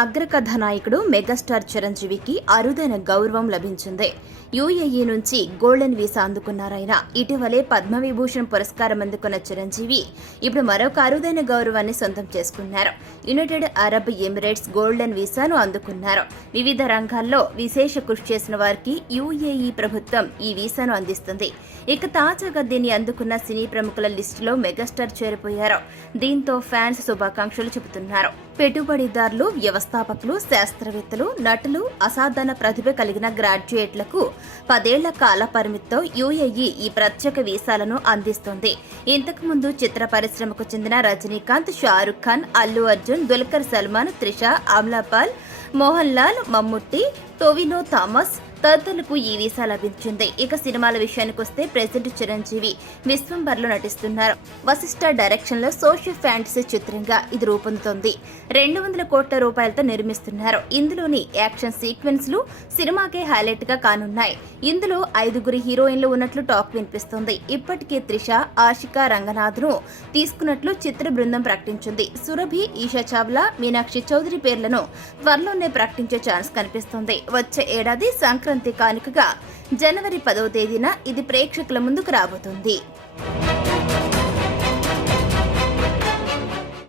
అగ్రకథానాయకుడు megastar చిరంజీవికి అరుదైన గౌరవం లభించింది. యూఏఈ నుంచి గోల్డెన్ వీసా అందుకున్నారాయన. ఇటీవలే పద్మవిభూషణ్ పురస్కారం అందుకున్న చిరంజీవి ఇప్పుడు మరొక అరుదైన గౌరవాన్ని సొంతం చేసుకున్నారు. యునైటెడ్ అరబ్ ఎమిరేట్స్ గోల్డెన్ వీసాను అందుకున్నారు. వివిధ రంగాల్లో విశేష కృషి చేసిన వారికి యూఏఈ ప్రభుత్వం ఈ వీసాను అందిస్తుంది. ఇక తాజాగా దీన్ని అందుకున్న సినీ ప్రముఖుల లిస్టులో మెగాస్టార్ చేరిపోయారు. దీంతో ఫ్యాన్స్ శుభాకాంక్షలు చెబుతున్నారు. పెట్టుబడిదారులు, వ్యవస్థాపకులు, శాస్త్రవేత్తలు, నటులు, అసాధారణ ప్రతిభ కలిగిన గ్రాడ్యుయేట్లకు 10 ఏళ్ల కాల పరిమితితో యూఏఈ ఈ ప్రత్యేక వీసాలను అందిస్తోంది. ఇంతకు ముందు చిత్ర పరిశ్రమకు చెందిన రజనీకాంత్, షారుఖ్ ఖాన్, అల్లు అర్జున్, దుల్కర్ సల్మాన్, త్రిష, అమలాపాల్, మోహన్ లాల్, మమ్ముట్టి, టొవినో థామస్ తదితరులకు ఈ వీసా లభించింది. ఇక సినిమాల విషయానికి వస్తే ప్రెజెంట్ చిరంజీవి విశ్వంబర్లో నటిస్తున్నారు. వశిష్ఠ డైరెక్షన్ లో సోషల్ ఫ్యాంటసీ చిత్రంగా ఇది రూపొందుతోంది. 200 కోట్ల రూపాయలతో నిర్మిస్తున్నారు. ఇందులోని యాక్షన్ సీక్వెన్స్ లు సినిమాకే హైలైట్ గా కానున్నాయి. ఇందులో 5 హీరోయిన్లు ఉన్నట్లు టాక్ వినిపిస్తోంది. ఇప్పటికే త్రిష, ఆషికా రంగనాథ్ను తీసుకున్నట్లు చిత్ర బృందం ప్రకటించింది. సురభి, ఈషా చావ్లా, మీనాక్షి చౌదరి పేర్లను త్వరలోనే ప్రకటించే ఛాన్స్ కనిపిస్తోంది. వచ్చే ఏడాది సంక్రాంతి కానుకగా జనవరి 10వ తేదీన ఇది ప్రేక్షకుల ముందుకు రాబోతోంది.